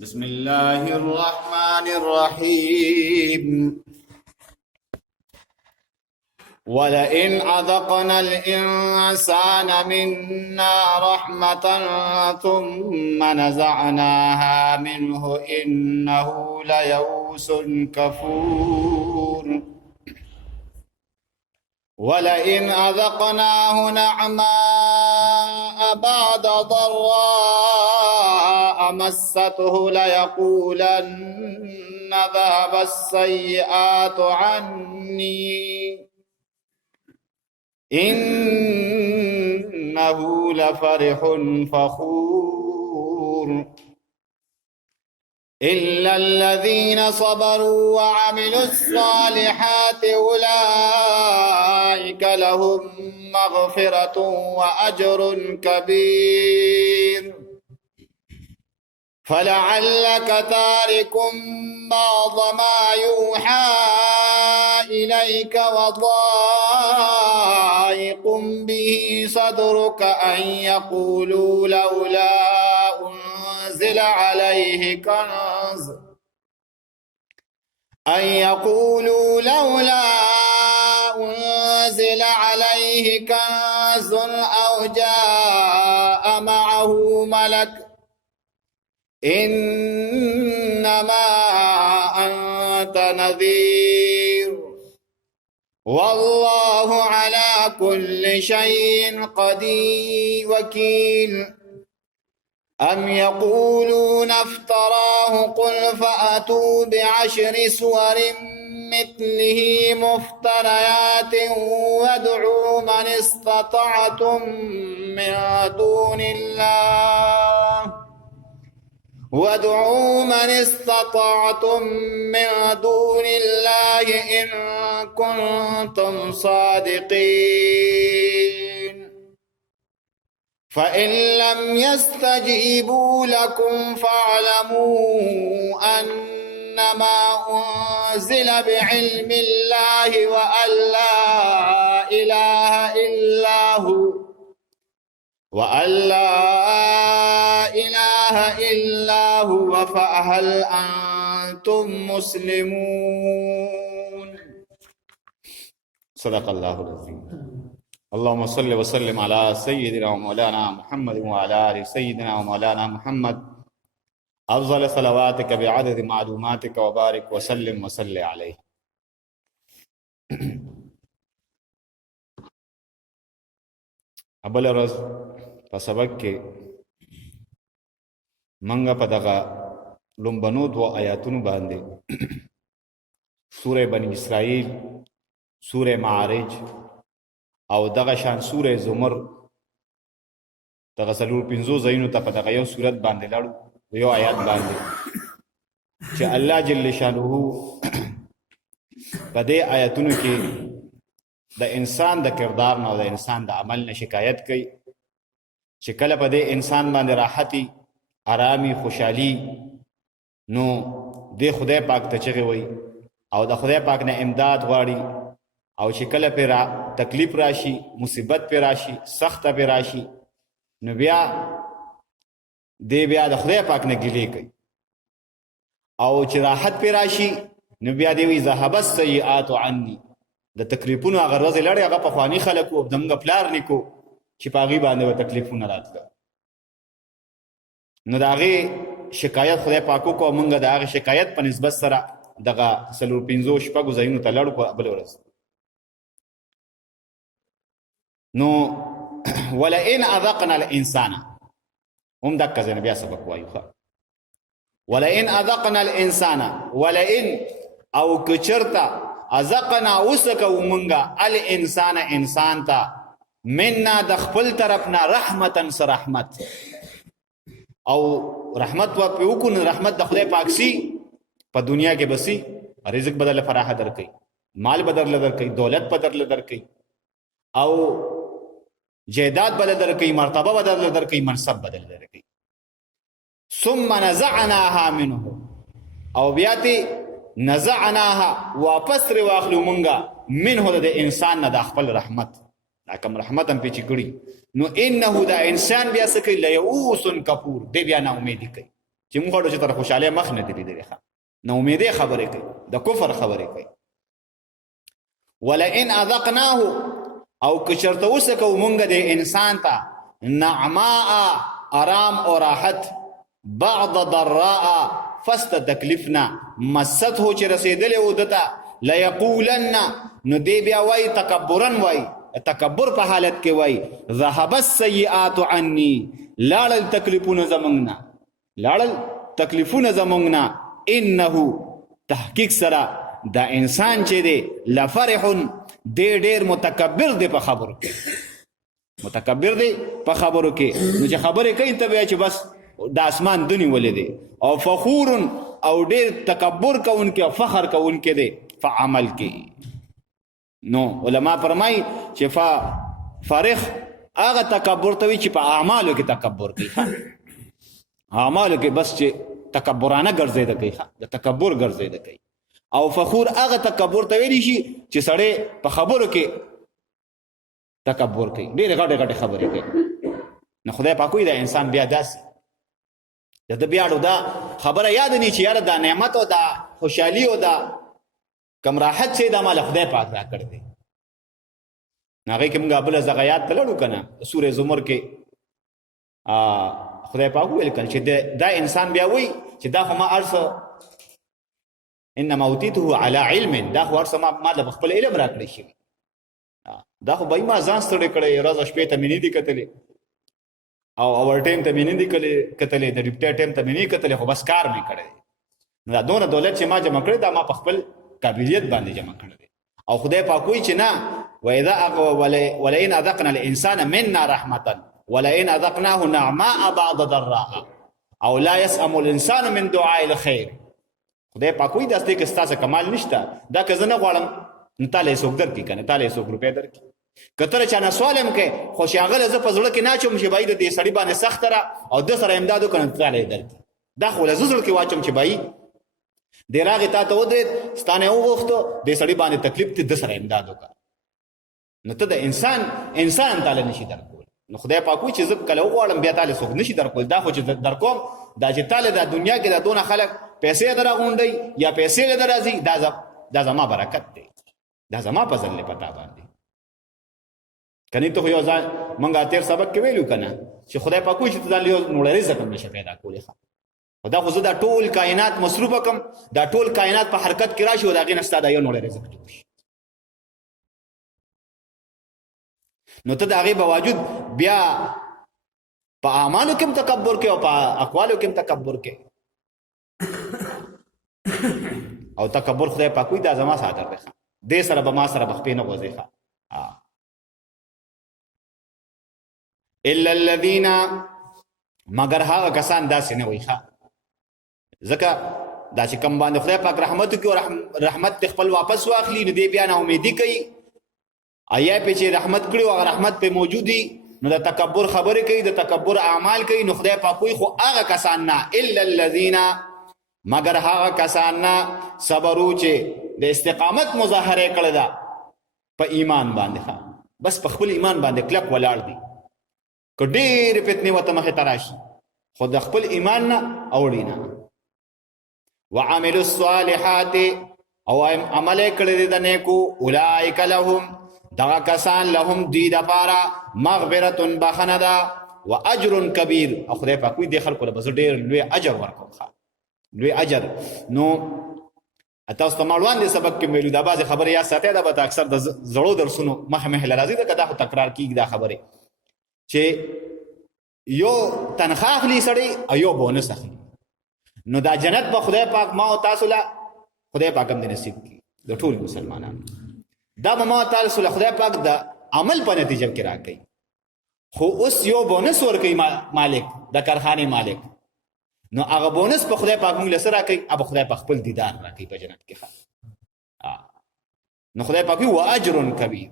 بسم الله الرحمن الرحيم. ولئن أذقنا الإنسان منا رحمة ثم نزعناها منه إنه ليئوس كفور. ولئن أذقناه نعماء بعد ضراء مسته ليقولن ذهب السيئات عني إنه لفرح فخور. إلا الذين صبروا وعملوا الصالحات أولئك لهم مغفرة وأجر كبير. فلعلك تارك بعض ما يوحى إليك وضائق به صدرك أن يقولوا لولا أنزل عليه كنز أو جاء معه ملك إنما أنت نذير والله على كل شيء قدير وكيل. أم يقولون افتراه قل فأتوا بعشر سور مثله مفتريات وادعوا من استطعتم من دون الله إن كنتم صادقين. فإن لم يستجيبوا لكم فاعلموا أنما أنزل بعلم الله وأن لا إله إلا هو فهل أنتم مسلمون. صدق الله العظيم. اللهم صل وسلم على سيدنا ومولانا محمد وعلى آل سيدنا ومولانا محمد أفضل صلواتك بعدد معلوماتك وبارك وسلم وصل عليه. ابل ورځ په سبق کې منګه په دغه لومبنو دوه آیاتونو باندې سوره بنی اسرائیل، سوره معارج او دغه شان سوره زمر دغه څلور پنځو ځایونو ته په دغه یو سورت باندې لاړو، یو آیات باندې چې الله جل شانه په دې آیاتونو کې د انسان د کردار نه او د انسان د عمل نه شکایت کوي چې کله په دې انسان باندې راحتي، آرامي، خوشحالي نو د خدای پاک ته چغې وایي او د خدای پاک نه امداد غواړي، او چې کله پې تکلیف راشي، مصیبت پې راشي، سخته پې راشي نو بیا د خدای پاک نه ګیلې کوي، او چې راحت پې راشي نو بیا دی وایي ذهب السیئات عني. د تکلیفونو هغه ورځې لړې هغه پخواني خلک وو، زموږ پلار نیکو چې په هغې باندې به تکلیفونه راتله نو د هغې شکایت خدای پاک وکړو او موږ د هغې شکایت په نسبت سره دغه څلور پنځو شپږو ځایونو ته لاړو په بله ورځ. نو ولئن اذقنا الانسان هم دقه ځای نه بیا سبق وایو ښه. ولئن اذقنا الانسان، ولئن او که چرته اذقنا وسکو مونږه الانسان انسان ته منا د خپل طرف نه رحمتا رحمت او رحمت و په وکړو، رحمت د خدای پاک سي په دنیا کې بسي، رزق بدل فراخ درکې، مال بدل درکې، دولت بدل درکې، او جیدات بدل درکې، مرتبه بدل درکې، منصب بدل درکې. ثم نزعناها منه، او بیا ته نزعناها واپس ری واخلو مونږه منه د انسان نه د خپل رحمت، دا کوم رحمت هم پیچ کړي. نو انه دا انسان بیا سکه لیئوس کفور، دی بیا نا امیدی کوي، چې موږ غواړو چې تر خوشحالۍ مخ نه دی لیدلی نو امیدې خبرې کوي د کفر خبرې کوي ولئن اذقناه او که چرته وسکو مونږ د انسان ته نعماء آرام او راحت بعض ضراء فست تکلیفنا مسته چې رسیدلې و دته ليقولن نو دی بیا وای تکبرن وای تکبر په حالت کې وای ذهب السيئات عني لاړل تکلیفونه زمونږ انه تحقیق سره دا انسان چې دی لفرح دی ډیر متکبر دی په خبرو کې نو چې خبرې کوي ته بیا چې بس د اسمان دنی ولې دی او فخور او ډیر تکبر کوونکی او فخر کوونکی دی فعمل کې نو علما فرمای چې فرح هغه تکبر ته وي چې په اعمالو کې تکبر کوي اعمالو کې بس چې تکبرانه ګرځیده کوي د تکبر ګرځیده کوي او فخور هغه تکبر ته ویلی شي چې سړی په خبرو کې تکبر کوي ډېرې غټې خبرې کوي نو خدای پاک وایي دا انسان بیا داسې د بیاړو دا خبره یاد نه چې یاره دا نعمت او دا خوشحالي او دا کم راحت چې دا مال خدای پاک را کړ دی هغې کې موږ بله زغه یاد ته لړو که نه سورې زمر کې خدای پاک وویل کنه چې دا انسان بیا وایي چې دا خو ما ارڅه انما اوتیته علی علم دا خو ارڅه ما د خپل علم را کړی شوي دا خو بای ما ځان ستړی کړی ورځ شپې ته مې نه دي کتلې او اوور ټایم ته مې نه دي کتلې د ډیپټی ټایم ته مې نه کتلې خو بس کار مې کړی نو دا دونه دولت چې ما جمع کړی دا ما په خپل قابلیت باندې جمع کړی او خدای پاک وایي چې نه ولئن اذقنا الانسان منا رحمة ولئن اذقناه نعماء بعض ضراء او لا يسأم الانسان من دعاء الخير خدای پاک وایي داسې کې ستاسو کمال نشته دا که زه نه غواړم نو تاله څوک درکړي که نه تاله څوک روپۍ درکړي که ته چا نه سوال هم کوې خو چې هغه زه په زړه کې نه اچوم چې بهي د دې سړي باندې سخته ده او ده سره امداد وکړه نو تاله یې درکړي دا خو له زه زړه کې واچوم چې بهي دې راغې تا ته ودرېد ستا نه یې وغوښتو دې سړي باندې تکلیف دی ده سره امداد وکړه نو ته د انسان تاله نشي درکول نو خدای پاک وایي چې زه کله وغواړم بیا تاله څوک نشي درکول دا خو چې درکوم دا چې تاله دا دنیا کې دا دونه خلک پیسې در راغونډوي یا پیسې له در راځي دا زما برکت دی دا زما فضل دی پتا باندې کني ته یو ځان مونږه تیر سبق کې ویلو کنه چې خدای پاک وایي چې ته یو نوړې رزق هم نشه پیدا کولی خدا خو زه دا ټول کائنات مصروف کم دا ټول کائنات په حرکت کې راشي او دا غي نستا دا یو نوړې رزق جوړ شي نو ته دا غي باوجود بیا په اعمالو کې تکبر کې او په اقوالو کې تکبر کې او تکبر خدای پاک وایي دا زما صادر دی دې سره به ما سره بخپې نه غوځي الا الذين مگر هغه کسان داسې نه وي ځکه دا چې کم باندې خدای پاک رحمت کوي او رحمت خپل واپس واخلي نو دې بیا نه امیدي کوي آیا په چې رحمت کړي او رحمت په موجودي نو د تکبر خبرې کوي د تکبر اعمال کوي نو خدای پاک وایي خو هغه کسان نه الا الذين مگر هغه کسان نه صبرو چې د استقامت مظاهره کړی ده په ایمان باندې بس په خپل ایمان باندې کلک ولاړ دي که ډېرې فتنې ورته مخې ته راشي خو د خپل ایمان نه اوړي نه وعملوا الصالحات او عمل کړی دی د نیکو اولئک لهم دغه کسان لهم دوی دپاره مغفرة بخنه ده و اجر کبیر او خدای پاک وایي دې خلکو له به زه ډېر لوی اجر ورکوم لوی اجر نو تاسو ته مړوان دې سبق کې ویلو دا بعضې خبرې یا ساتئ دا به اکثر د زړو درسونو مخې له راځي ځکه دا خو تکرار کېږي دا خبرې چې یو تنخواه اخلي سړی او یو بونس اخلي نو دا جنت به خدای پاک ما او تاسو له خدای پاک هم دې نصیب کړي د ټول مسلمانانو دا به ما او تاسو له خدای پاک د عمل په نتیجه کې راکوي خو اوس یو بونس ورکوي مالک د کارخانې مالک نو هغه بونس په خدای پاک موږ له څه راکوي هغه خدای پاک خپل دیدار راکوي په جنت کې نو خدای پاک وایي واجر کبیر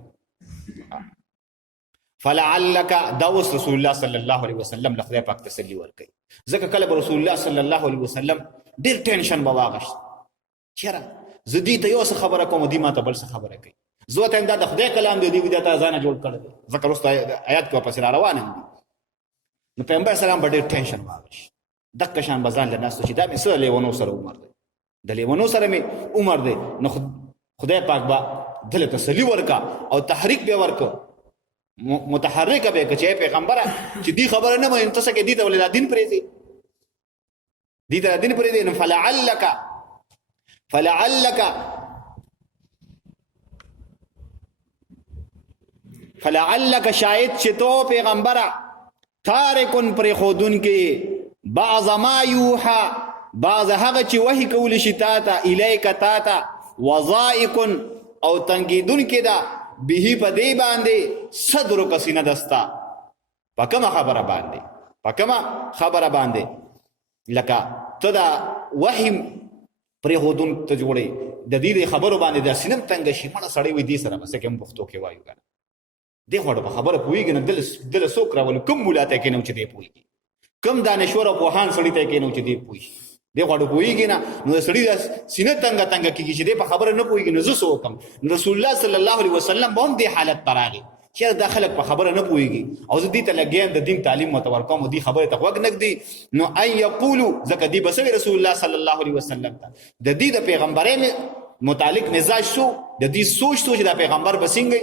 فلعلک دا اوس رسول الله صلی الله علیه وسلم له خدای پاک تسلی ورکوي ځکه کله به رسول الله صلی الله علیه وسلم ډېر ټینشن به واغشت چېرې زه دې ته یو څه خبره کوم دې ما ته بل څه خبره کوي زه ورته دا د خدای کلام دی دوی دا ته ځانه جوړ کړی دی ځکه وروسته آیات کې ورپسې را روان یم نو پیغمبر سلام به ډېر ټینشن واغشت دغه شان بازار لناستو چې دا مې سره لیونو سره عمر دی د لیونو سره مې عمر دی نو خدای پاک با دل تسلی ورکا او تحریک به ورکو متحرک به چې پیغمبره چې دی خبره نه مې انت څه کې دی ته ولې دین پرې دی دی ته دین پرې دی نو فلعلک شاید چې تو پیغمبره تارکن پر خودون کې بعض ما یوحى بعض هغه چې وحی کول شي تا ته الیک تا ته وضائق او تنگیدون کې دا به په دی باندې صدر کسینه دستا پکما خبره باندې لکه ته دا وحی پر خودون ته جوړي د دې خبرو باندې د سینم تنگ شي مړه سړی وي دې سره بس کوم پښتو کې وایو کنه دې خبره په خبره پويږي نه دل سوک راول کوم مولاته کې نو چې دې پويږي کم دانشور او پوهان سړی ته کې نو چې دې پوي دې غوړو پويږي نه نو سړی سینه تنگ کیږي چې دې په خبره نه پويږي نو زه سو کم رسول الله صلی الله علیه وسلم به هم دې حالت تراغي چې دا خلک په خبره نه پويږي او زه دې ته لګیم د دین تعلیم متور کوم دې خبره ته وګ نګدي نو اي یقولو زکه دې بس رسول الله صلی الله علیه وسلم ته د دې د پیغمبرانو متعلق مزاج شو د دې سوچ چې د پیغمبر بسنګي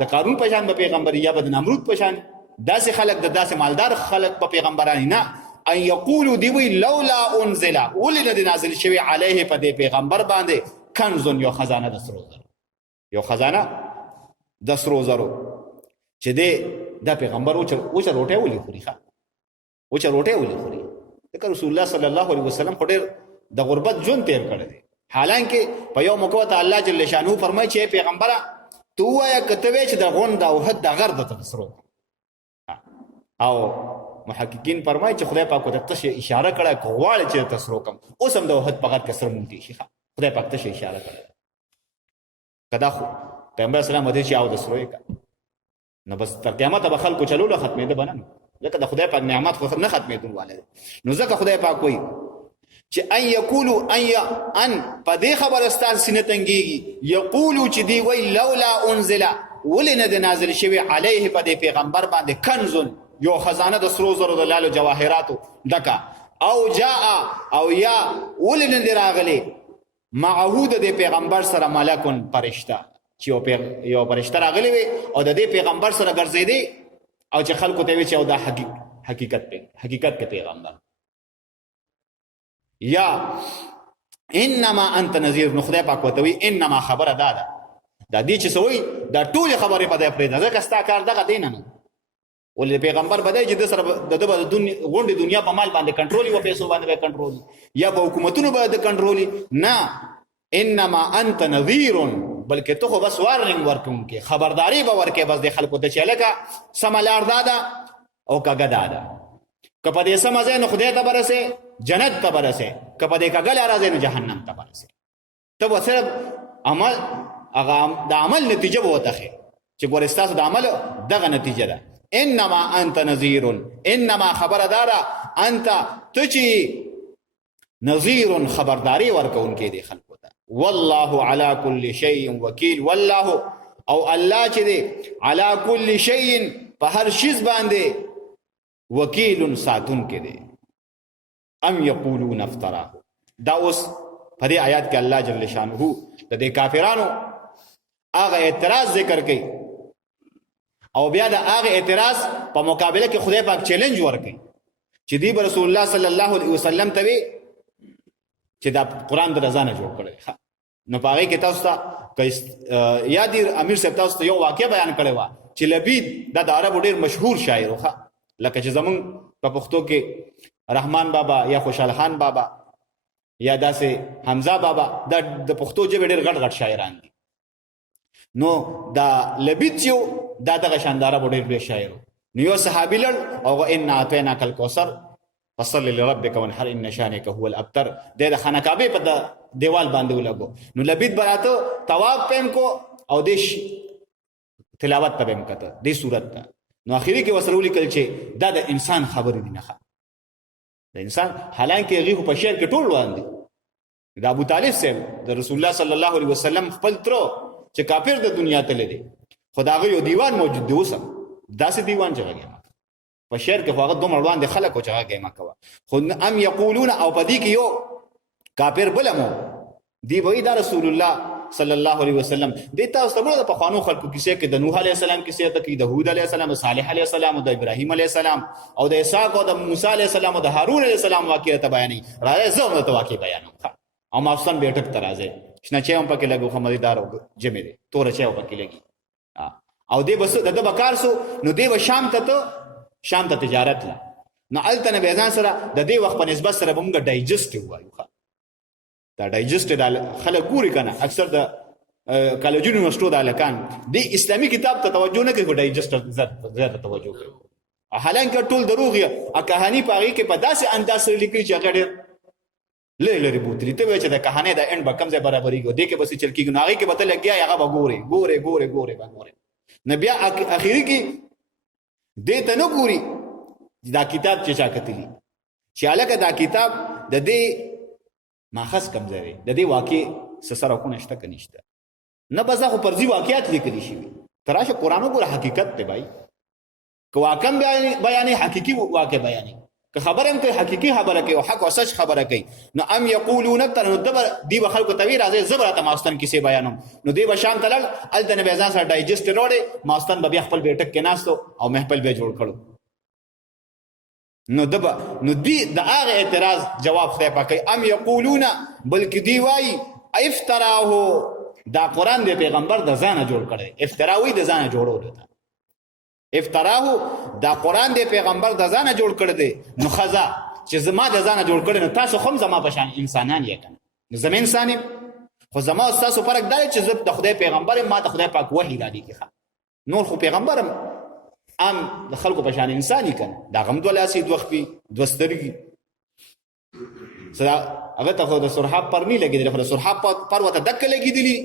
د قارون په شان به پیغمبر یا به د نمرود په شان داسې خلک د داسې مالدار خلک په پیغمبرانی نه ان یقولو دی وی لولا انزل ولنه د نازل شوی علیه په دې پیغمبر باندې کنز یو خزانه د سرو زرو چې د پیغمبر او چې روټه ولي خوري ځکه رسول الله صلی الله علیه وسلم خو ډېر د غربت ژوند تیر کړی دی حالانکه په یو موقع ته الله جل شانو فرمایي چې پیغمبره تو وایا کتوې چې د غوند او حد د غرد ته سرو او محققین فرمایي چې خدای پاک ته تشه اشاره کړه غواړي چې تسرو کم اوس هم د وحد په غد کسر مونږ شي خدای پاک ته اشاره کړه کدا خو پیغمبر اسلام ودی چې او د سروي نو بس تر قیامت به خلکو چلول ختمې ده بنن ځکه د خدای پاک نعمت خو نه ختمې دونواله نو ځکه خدای پاک کوي چې ان یقولو ان په دې خبر استاد سینه تنګيږي یقولو چې دی وی لولا انزل ولنه د نازل شوی علیه په دې پیغمبر باندې کنزون یو خزانه د سرو زرو د لالو جواهراتو دکا او جاء او یا ولنه دراغلی معهود د پیغمبر سره ملکون فرشتہ چې یو فرشتہ راغلی وي او د دې پیغمبر سره ګرځېدي او چې خلکو ته وی چې او دا حقیقت کې پیغمبر یا انما انت نذیر نو خدای پاک وتوی انما خبره دادا دا دې چې سوی دا ټول خبره په دې پرې ده ځکه ستا کار دغه دین نه ولې پیغمبر بدای چې د سره د غونډې دنیا په مال باندې کنټرول او پیسو باندې کنټرول یا په حکومتونو باندې کنټرول نه انما انت نذیر بلکې ته خو بس وارننګ ورکوونکې خبرداري به ورکې بس د خلکو ته چې لکه سملار دادا او کګه دادا کپه دې سمځه نو خدای ته برسه جنت ته برسه کپه دې کګل راځي نو جهنم ته برسه ته وسره عمل هغه د عمل نتیجه وته چې ګورستاسو د عمل دغه نتیجه ده انما انت نذیر انما خبردارا انت تجي نذیر خبرداري ورکونکې دي خلکو ته والله على كل شيء وكيل والله او الله چې دي على كل شيء په هر شي باندې وکیل ساتون کې دي ام یقولون افتراه دا اوس په دې آیات کې الله جل شانه د دې کافرانو هغه اعتراض ذکر کوي او بیا د هغه اعتراض په مقابله کې خدای پاک چیلنج ورکړي چې دی رسول الله صلی الله علیه وسلم ته وی چې دا قران د رضا نه جوړ کړي نو پاره کې تاسو ته یادی امیر صاحب تاسو ته یو واقعه بیان کړی و چې لبید د عربو ډیر مشهور شاعر و لکه چې زمون په پښتو کې رحمان بابا یا خوشحال خان بابا یا داسې حمزه بابا د پښتو ژبې ډېر غټ غټ شاعران دي نو دا لبیتیو دا دغه شانداره ډېر لوی شاعر نو یو صحابي لړ او ان اعطيناك الكوثر فصل لربك وانحر ان شانك هو الابتر د خانقابه په دیوال باندې ولګو نو لبید براته طواف پم کو او دیش تلاوت تبم کته دې صورت نو اخیری کې وسره ولیکل چې دا د انسان خبرې دي نه د انسان حالانکه هغه په شعر کې ټول وړاندې د ابو طالب صاحب د رسول الله صلی الله علیه وسلم خپل تر چې کافر د دنیا ته لري خداغه یو دیوان موجود دی اوس داسې دیوان چې غږی په شعر کې خو هغه دومره وړاندې خلک و چې هغه ګیمه کوه. خو ام یقولون او په دې کې یو کافر بلمو دی وایي دا رسول الله صلی الله علیه وسلم دې تاسو ته د پخوانو خلکو کیسې کې د نوح علیه السلام کیسې ته کې د هود علیه السلام، صالح علیه السلام او د ابراهیم علیه السلام او د اسحاق او د موسی علیه السلام او د هارون علیه السلام واقعه ته بیانې راځي. زه هم ته واقعي بیانوم او مافسن به ټک ترازه شنه چې هم پکې لګو خمدیدار او جمع دي تور چې هم پکې لګي او دې بس د بکار سو نو دې و شام ته تجارت لا نو الته نه بیان سره د دې وخت په نسبت سره به موږ ډایجسټ وایو. دا ډایجسټ خلک ګوري کنه اکثر د کالجونو یونیورسيټو د الکان د اسلامي کتاب ته توجه نه کوي، ډایجسټ زیات توجه کوي. حالانکه ټول دروغ یا کہانی پاږي کې په داسې انداز سره لیکي چې هغه ډېر لری بوتلی ته وای چې د کہانی د اند به کم ځای برابرۍ کو دې کې بس چل کېږي ناغي کې به ته لګیا هغه به ګوره نبي اخیری کې دې ته نه ګوري دا کتاب چې چا کتلی چې الکه دا کتاب د دې ماخذ کم ځای د دې واقع سره کو نشته کنيشته نه بس خو پرځي واقعیت لیکلي شي. تراشه قرآن وګوره حقیقت ته بھائی کو واقع بیان حقيقي واقع بیان که خبره هم کوي حقيقي خبره کوي او حق او سچ خبره کوي. نو ام یقولون تر دبر دی خلکو توی راځي زبرته ماستن کیسه بیانوم نو دی بشام تلل الته به ځان سره ډایجسټ وروړي ماستن به خپل بیٹک کې ناستو او محفل به جوړ کړو. نو دی د هغه اعتراض جواب خدای پاک کوي ام یقولون بلکې دی وای افتراه دا قرآن دی پیغمبر د ځانه جوړ کړي. افتراوی د ځانه جوړول ده افتراه دا قرآن دی پیغمبر د ځانه جوړ کړی دی. نو خزا چې زما د ځانه جوړ کړی نو تاسو هم زما په شان انسانان یې کنه زم انسان خو زما او تاسو فرق دی چې زه د خدای پیغمبر ما ته خدای پاک وحی را لیکي نور خو پیغمبر ام د خلکو په شان انساني کنه دا غم دولاسي دوخپی دوسترګي سره هغه ته خو د سرحاب پر نه لګیدل خو د سرحاب پر وته دک لګیدلی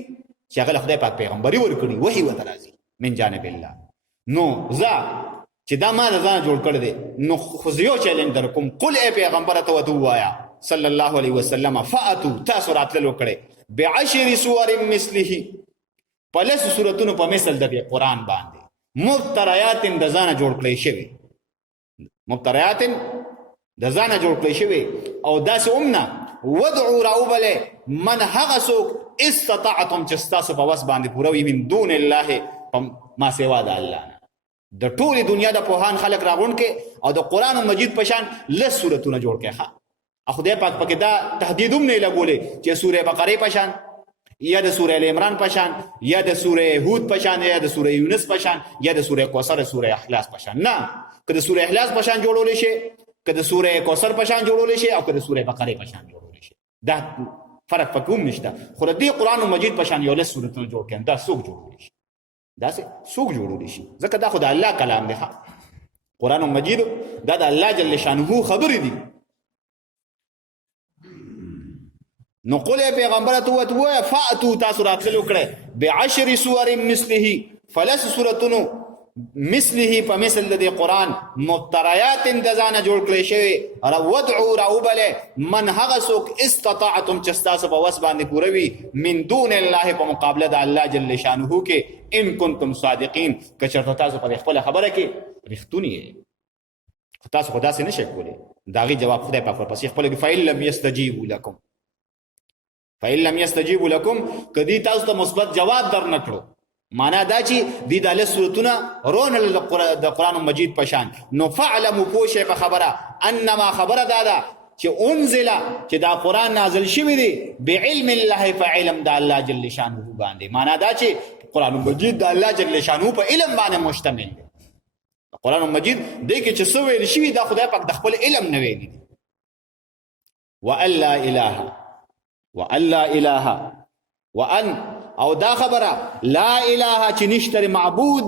چې هغه خدای پاک پیغمبري ورکړي وحی وته راځي من جانب الله. نو زه چې دا ما ځان جوړ کړ دې نو خو یو چیلنج در کوم قل اے پیغمبر ته ودو وایا صلی الله علیه وسلم فاتو تاسو راتلو کړي بعشر سور مثله پلس سورتونو په مثل د قرآن باندې مفتریات د ځان جوړ کړي شوی مفتریات د ځان جوړ کړي شوی او داس امنا ودعوا راوبله من هغه څوک استطعتم چې تاسو په وس باندې پوروي من دون الله ما سوا د الله د ټولي دنیا د پوهان خلق راغون کې او د قرآن مجید پشان لس سورتونه جوړ کې ښه خدای پاک پکې دا تهدید هم نه لګولې چې سوره بقره پشان یا د سوره ال عمران پشان یا د سوره هود پشان یا د سوره یونس پشان یا د سوره کوثر سوره اخلاص پشان نه کله سوره اخلاص پشان جوړول شي کله سوره کوثر پشان جوړول شي او کله سوره بقره پشان جوړول شي دا فرق پکې هم نشته. خو د قرآن مجید پشان یو لس سورتونه جوړ کړي دا څوک جوړول شي دا څوک جوړول شي ځکه دا خو د الله کلام دی. قرآن مجید دا د الله جل شانه خبرې دي. نو قل پیغمبر ته وته فاتو تاسو راتلو کړه بعشر سور مثله فلس سورتونو مثله په مثل د قرآن مفتریات د ځانه جوړ کړی شوی او ودعوا راوبله من هغه څوک استطاعتم چې تاسو په وس باندې پوروي من دون الله په مقابله د الله جل شانه کې ان کنتم صادقین که چېرته تاسو په خپل خبره کې رښتونی یې تاسو خدا سي نشئ کولی داغي جواب خدای پاک ورپسې خپل کې فإن لم يستجيبوا لكم کدی تاسو ته مثبت جواب در نکړو معنا دا چې د دې سورتونه رون د قرآن مجید پشان نو فعلموا پوشه په خبره انما خبره دادا چې انزل چې دا قرآن نازل شوی دی بعلم الله فعلم د الله جل شانه باندې معنا دا چې قرآن مجید د الله جل شانه په علم باندې مشتمل دی. قرآن مجید دې کې چې څه ویل شوی دا خدای پاک د خپل علم نه ویلي دي. وأن لا إله وأن او دا خبره لا اله چې نشتر معبود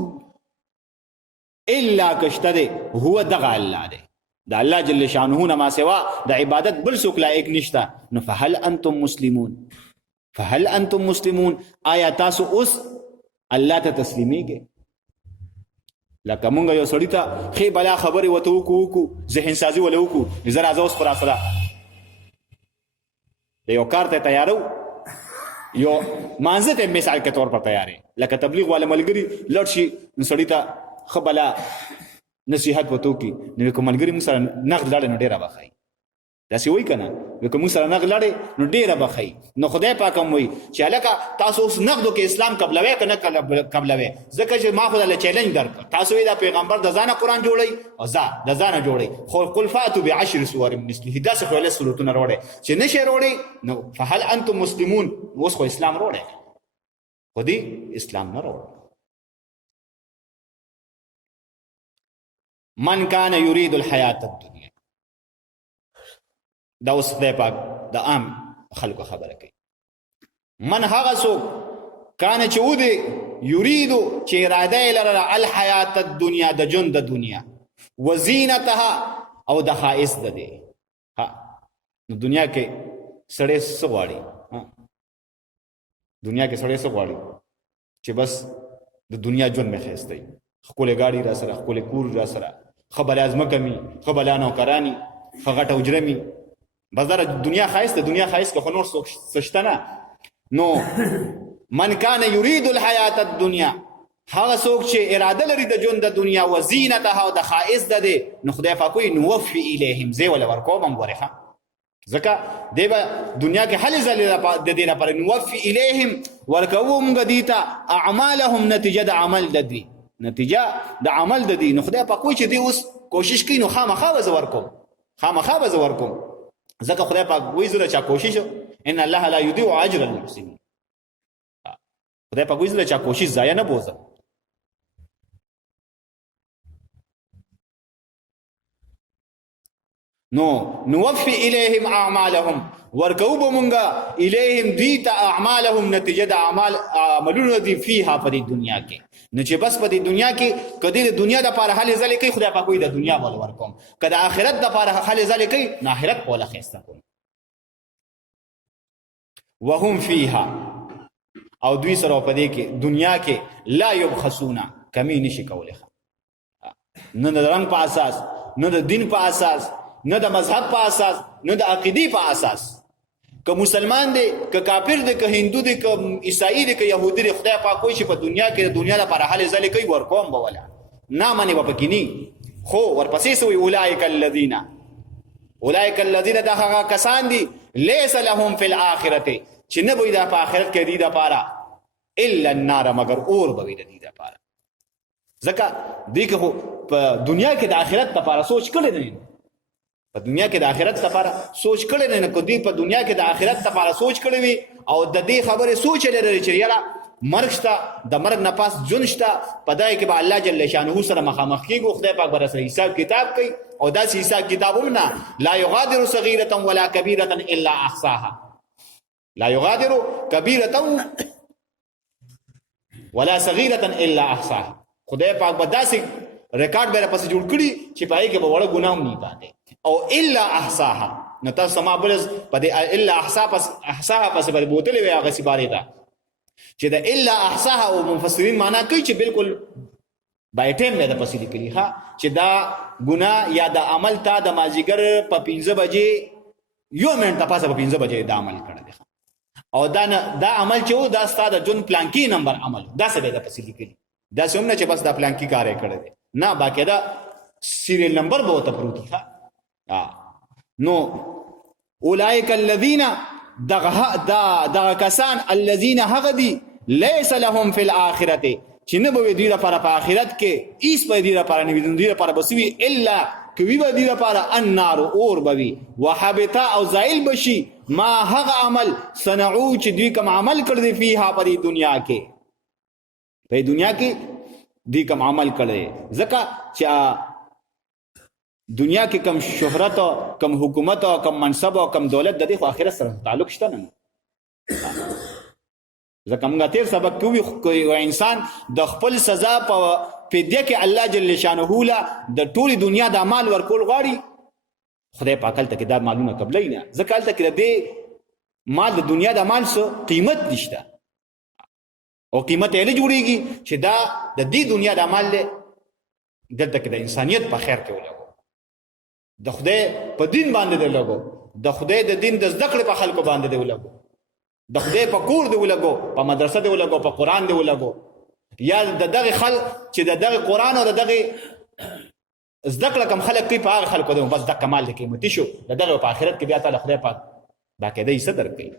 الا کشته هو دغه الله دی دا الله جل شانه نه ما سوا د عبادت بل څوک لایق نشته. نو فهل انتم مسلمون آیا تاسو اوس الله ته تسلیمیږئ؟ لکه مونږ یو سړی ته خې بلا خبرې وته وکړو ذهن سازي ولا وکړو زه راځه اوس پر اصله د یو کار ته تیارو یو مانزه ته مثال کے طور پر تیارې لکه تبلیغ والا ملګری لړ شي سړی ته خبلا نصیحت وته کی نو کوم ملګری موږ سره نقد لاړ نه ډیره بخای دا سی وای کنه کوم موږ سره نقد لاړ نو ډیره بخای نو خدای پاک هم وای چې الکه تاسو اوس نقدو کې اسلام قبلوي کنه قبلوي ځکه چې ما خو له چیلنج درک تاسو دا پیغمبر د ځانه قران جوړي او د ځانه جوړي خو قل فاتوا بعشر سور مثله دا څه له سورتونه وروړي چې نشه وروړي نو فهل انتم مسلمون اوس خو اسلام وروړي خو دې اسلام نه وروړي من کان یرید الحیات الدنیا دا اوس خدای پاک د عام خلکو خبره کوي من هغه څوک کان چې ودی یریدو چې اراده لرله الحیات الدنیا د ژوند د دنیا وزینتها او د خائس د دی ها نو دنیا کې سړی څه غواړي دنیا کې سړی څه غواړي چې بس د دنیا ژوند مې ښایسته خپل گاڑی را سره خپل کور را سره خبل ازمه کمی خبل انو کرانی فغټ اوجرمی بازار دنیا خایس ته دنیا خایس که نور سشتنه نو من کان یرید الحیات الدنیا هغه څوک چې اراده لري د ژوند د دنیا وزینتها او د خائس ده دی نو خدای پاکوي نوفي الیهم زی ولا ورکوم ورخه ځکه دیبا دنیا کې حل زل د دې لپاره نوفي الیهم ورکوم غدیتا اعمالهم نتیجه د عمل د دی نتیجه د عمل د دی نو خدای پاکوي چې دی اوس کوشش کوي نو خامخا وزور کوم خامخا وزور کوم ځکه خدای پاک وایي زره چا کوشش ان الله لا یضيع اجر المحسنین خدای پاک وایي زره چا کوشش ضایع نه بوزه نو نوفي الیهم اعمالهم ورکوب مونږه الیهم دیتا اعمالهم نتیجه د عملونو دی فيها په دنیا کې نو چې بس په دنیا کې کدی د دنیا د لپاره حل ځلې کوي خدای پاک وي د دنیا ول ورکوم کله آخرت د لپاره حل ځلې کوي نه آخرت ولا خسته کوم وهم فيها او دوی سره په دې کې دنیا کې لا يبخسون کمی نشي کولای نه د رنگ په اساس نه د دین په اساس نه د مذهب په اساس نه د عقیدی په اساس که مسلمان دی که کافر دی که هندو دی که عیسائی دی که یهودی دی خدای پاک کوئی چې په دنیا کې د دنیا لپاره حل ځلې کوي ورکوم به ولا نه معنی به پکې ني خو ورپسې سوی اولئک الذین دا هغه کسان دي ليس لهم فی الاخرته چې نه وي د آخرت کې دی د پاره الا النار مگر اور به دی د پاره ځکه دی که په دنیا کې د آخرت لپاره سوچ کړی نه په دنیا کې د آخرت لپاره سوچ کړی نه کو دی په دنیا کې د آخرت لپاره سوچ کړی وي او د دې خبره سوچ لري چې یاره مرګ شته د مرګ نه پاس ژوند شته پدای کې به الله جل شانه سره مخامخ کیږي خدای پاک بر سره حساب کتاب کوي او دا حساب کتابونه لا یغادر صغیرة ولا کبیرة الا احصاها لا یغادر کبیرة ولا صغیرة الا احصاها خدای پاک به داسې ریکارډ به پس جوړ کړي چې پای کې به وړه ګناهم نه پاتې او الا احصاها نو تاسو ما بلز په دې الا احصاها پس به بوتلې وي هغه سیبارې ده چې د الا احصاها او مفسرین معنا کوي چې بالکل بای ټیم نه د پسې لیکلي ها چې دا ګناه یا د عمل تا د مازیګر په 15 بجې یو منټه پاسه په 15 بجې د عمل کړی او دا عمل چې و دا ستاسو د جون پلانکی نمبر عمل دا څه د پسې لیکلي دا څومره چې بس دا پلانکی کار کړی نه باقاعده سیریل نمبر به ته پروت نو اولئک الذین دغه کسان الذین هغدی ليس لهم فی الاخرته چې نه به دوی لپاره په آخرت کې هیڅ په دوی لپاره نه وي دوی لپاره بسوي الا کوي به دوی لپاره النار اور بوي وحبط او زائل بشي ما هغه عمل صنعو چې دوی کوم عمل کړی فيها په دنیا کې په دنیا کې دوی کوم عمل کړی ځکه چې دنیا کې کم شهرت او کم حکومت او کم منصب او کم دولت د دې خو آخرت سره تعلق شته نه ځکه موږ تیر سبق کوي او انسان د خپل سزا په فدیه کې الله جل شانه له د ټولي دنیا د مال ورکول غواړي خدای پاک ته کې دا مالونه قبلې نه ځکه ته کې د مال د دنیا د مال څخه قیمت نشته او قیمت یې نه جوړيږي چې دا د دې دنیا د مال له دلته کې د انسانيت په خیر کې ولګو د خدای په دین باندې دی لګو د خدای د دین د ذکر په خلکو باندې دی ولګو د خدای په کور دی ولګو په مدرسه دی ولګو په قران دی ولګو یا د دغه خلک چې د دغه قران او د دغه زده کړه کم خلک کوي په هغه خلکو ده بس دغه مال د قیمتي شو د دغه په آخرت کې بیا تعالی خدای پاک باقاعده یې صدر کوي.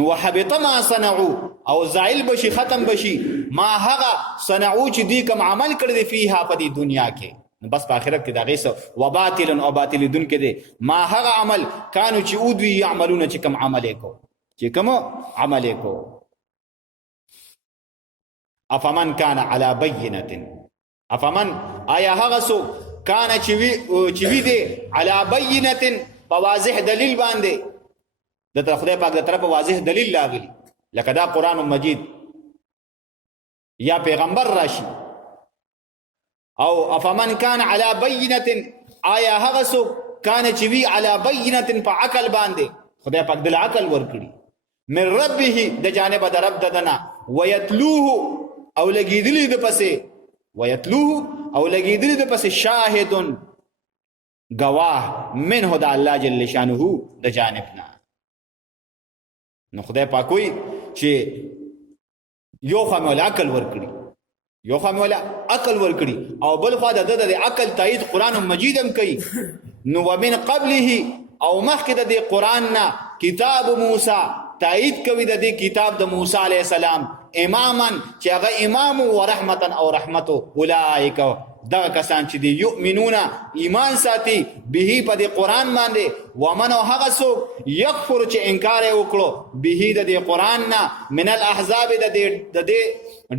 نو وحبط ما صنعوا او زائل بشي ختم بشي ما هغه صنعوا چې دوی کوم عمل کړی دی فيها په دې دنیا کې نو بس په آخرت کې د هغې څه وباطل او باطل دون کې دی ما هغه عمل کانو چې او دوی یعملونه چې کوم عمل یې کو چې کوم عمل یې کو. افمن کان علی بینة افمن آیا هغه څوک کان چې وي دی علی بینة په واضح دلیل باندې د خدای پاک د طرفه واضح دلیل لاغلی لکه دا قرآن مجید یا پیغمبر راشي او افمن کان علی بینة آیا هغه څوک کان چې وي علی بینة په عقل باندې خدای پاک دل عقل ورکړي من ربه د جانب د رب ددنه ویتلوه او لګیدلی د پسې ویتلوه او لګیدلی د پسې شاهد گواه منه د الله جل شانه د جانبنا. نو خدای پاک وی چې یو خو مولا عقل ورکړي یو خو مولا عقل ورکړي او بل خو د عقل تایید قرآن مجید هم کوي. نو ومن قبله او مخکې د قرآن نه کتاب موسی تایید کوي د دې کتاب د موسی علیه السلام اماما چې هغه امام و رحمتا او رحمتو اولئک دغه کسان چې دی یؤمنون ایمان ساتي به په دې قرآن باندې ومن او هغه څوک یکفر چې انکار یې وکړو به د دې قرآن نه من الاحزاب د دې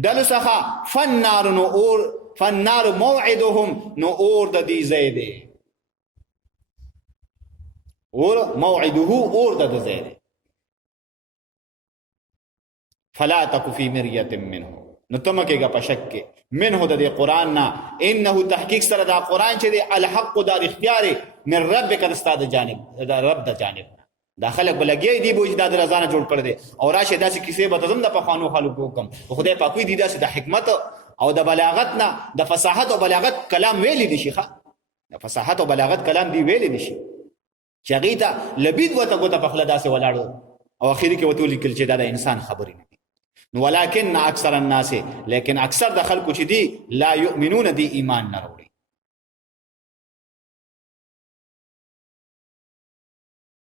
ډلو څخه فالنار نو اور فالنار موعدهم نو اور د دې ځای دی اور موعده اور د دې ځای دی. فلا تک فی مریۃ منه نو تمکیگا په شک کې منه د قرآن نه انه تحقیق سره دا قرآن چې دی الحق دا اختیار من ربک د استاد جانب دا رب د جانب دا خلک بلګي دی بوج دا رضانه جوړ کړ دي او راشه داسې کیسې به تزم د پخوانو خلکو کوم خدای پاک دی داسې د حکمت او د بلاغت نه د فصاحت او بلاغت کلام ویلی دي شيخه د فصاحت او بلاغت کلام دی ویلی دي شي چې غیتا لبید وته ګوته په خله داسې ولاړو او اخیری کې وته لیکل چې دا د انسان خبرې نه ولكن اکثر الناس لیکن اکثر د خلکو چې دی لا یؤمنون دی ایمان نه وروړي